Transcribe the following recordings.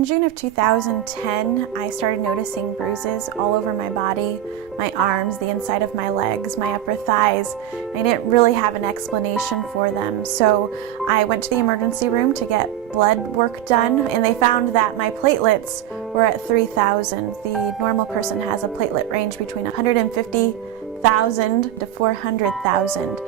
In June of 2010, I started noticing bruises all over my body, my arms, the inside of my legs, my upper thighs. I didn't really have an explanation for them, so I went to the emergency room to get blood work done, and they found that my platelets were at 3,000. The normal person has a platelet range between 150,000 to 400,000,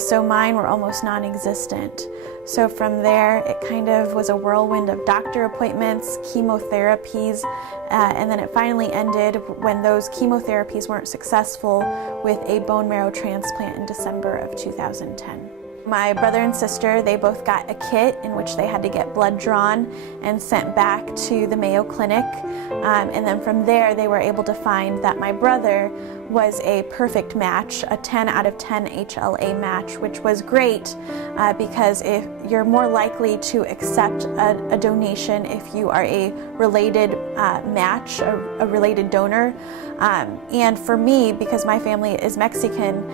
so mine were almost non-existent. So from there, it kind of was a whirlwind of doctor appointments, chemotherapies, and then it finally ended when those chemotherapies weren't successful with a bone marrow transplant in December of 2010. My brother and sister, they both got a kit in which they had to get blood drawn and sent back to the Mayo Clinic. And then from there, they were able to find that my brother was a perfect match, a 10 out of 10 HLA match, which was great because if you're more likely to accept a donation if you are a related match, a related donor. And for me, because my family is Mexican,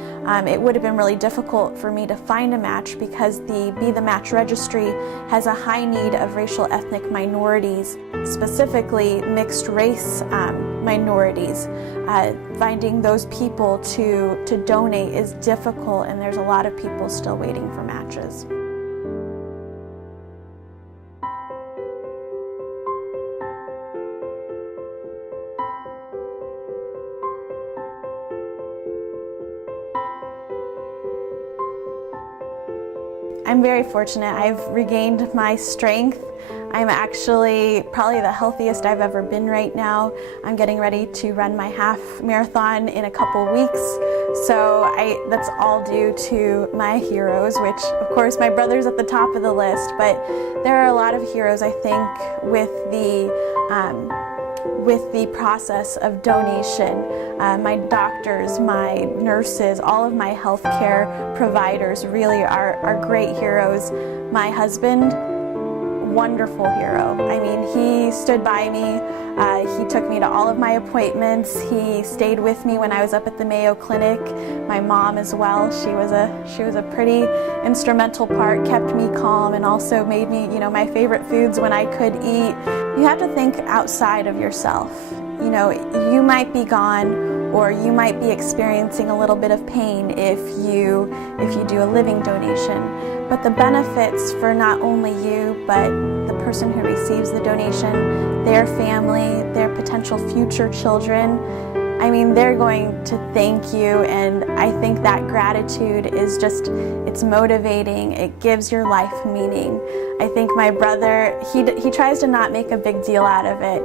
it would have been really difficult for me to find a match because the Be the Match registry has a high need of racial ethnic minorities, specifically mixed race minorities. Finding those people to donate is difficult, and there's a lot of people still waiting for matches. I'm very fortunate. I've regained my strength. I'm actually probably the healthiest I've ever been right now. I'm getting ready to run my half marathon in a couple weeks. So that's all due to my heroes, which of course my brother's at the top of the list, but there are a lot of heroes, I think, with the process of donation. My doctors, my nurses, all of my healthcare providers really are great heroes. My husband, wonderful hero. I mean, he stood by me. He took me to all of my appointments. He stayed with me when I was up at the Mayo Clinic. My mom as well. She was a pretty instrumental part, kept me calm, and also made me, my favorite foods when I could eat. You have to think outside of yourself. You might be gone, or you might be experiencing a little bit of pain if you do a living donation. But the benefits for not only you, but the person who receives the donation, their family, their potential future children, I mean, they're going to thank you, and I think that gratitude is it's motivating. It gives your life meaning. I think my brother, he tries to not make a big deal out of it,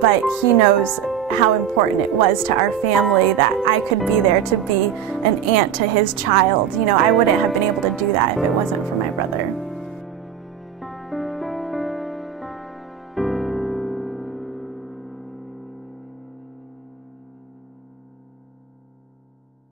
but he knows how important it was to our family that I could be there to be an aunt to his child. I wouldn't have been able to do that if it wasn't for my brother.